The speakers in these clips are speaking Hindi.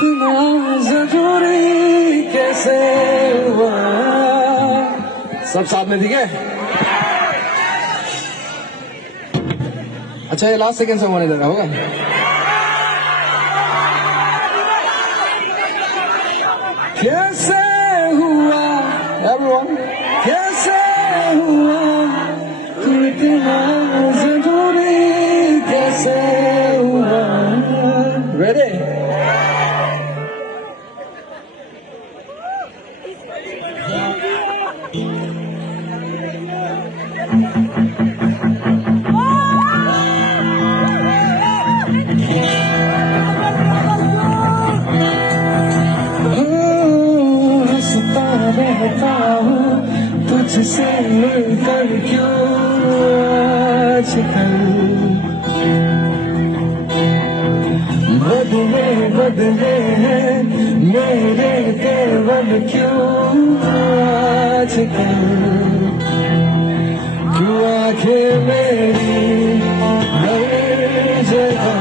इतना जरूरी कैसे हुआ। सब साथ में, ठीक है। अच्छा, ये लास्ट सेकंड सॉन्ग होने लगा, होगा। कैसे हुआ एवरीवन, कैसे हुआ तू इतना जरूरी कैसे हुआ। रेडी? हंसता रहता हूँ तुझसे मिलकर क्यों आजकल, बदले हैं मेरे केवल क्यों आजकल। तू आंखें मेरी हर जगह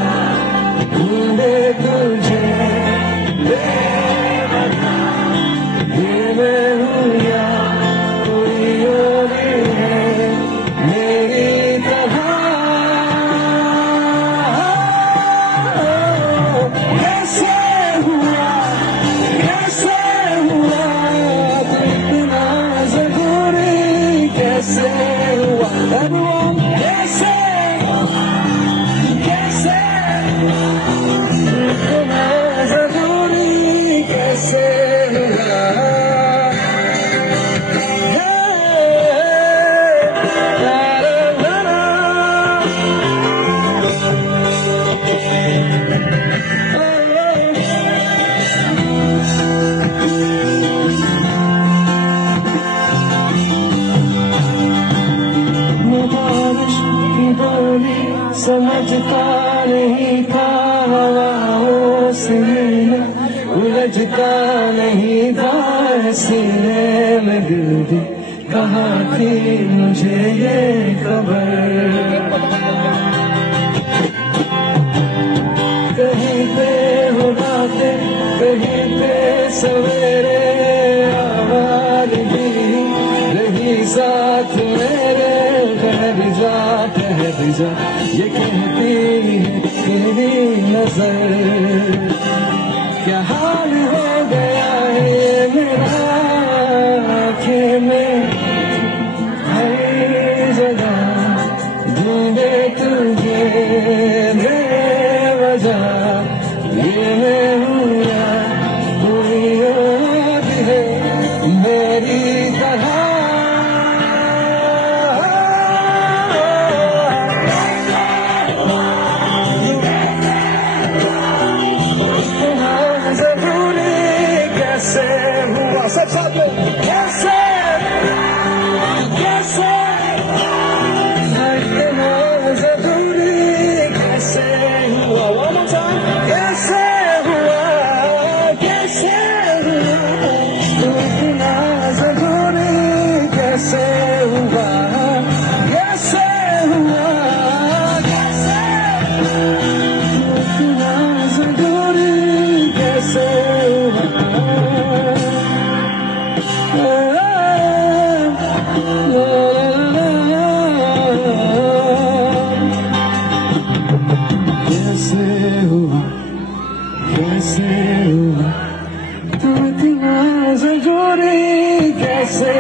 ढूंढे तुझे, ये मैं हूँ या कोई और है मेरी तरह। कैसे हुआ तू इतना जरूरी कैसे हुआ। Everyone, कैसे इतना जरूरी कैसे हुआ। समझता नहीं था हवाओं से, उलझता नहीं था सीने में दिल दी। कहाँ थी मुझे ये खबर, कहीं पे हो रातें कहीं पे सवेरे, आवाज़ भी रही साथ मेरे। ठहर जा ये कहती है तेरी नजर, क्या हाल हो गया है मेरा। आँखें में हर जगह ढूंढे तुझे बेवजह, ये मैं हूँ या कोई और है मेरी तरह। सब साथ में, कैसे इतना जरूरी कैसे हुआ। One more time, कैसे हुआ तू इतना जरूरी कैसे हुआ। कैसे हुआ तू इतना जरूरी कैसे हुआ। कैसे हुआ तू इतना जरूरी कैसे